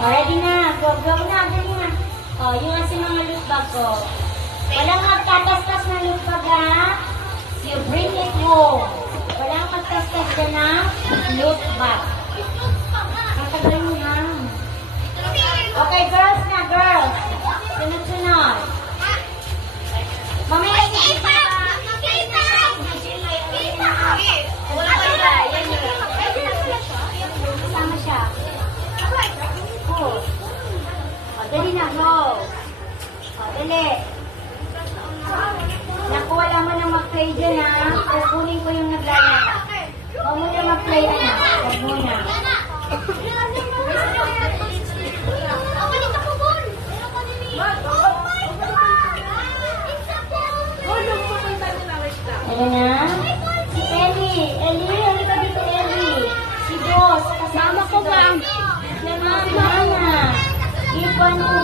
Ready na. Go na. Dali na. O, yung kasi mga loot bag ko. Walang magtatastas na loot bag, ha? You bring it home. Walang magtastas ka na loot bag. Matagal mo lang. Okay, girls na, girls. Sunod-sunod. Mamaya si Tita. Wala pa siya. Yan yun. Kasama siya. Oh. O, dali na, go. O, dali. Naku, wala mo nang mag-play dyan, ha? Kukunin ko yung naglalala. Huwag mo na mag-play, anak. Huwag mo na. Ayan na. Si Ellie. Ellie, halika dito, Ellie. Si Boss. Kasama ko ba? Mama. Ipan ko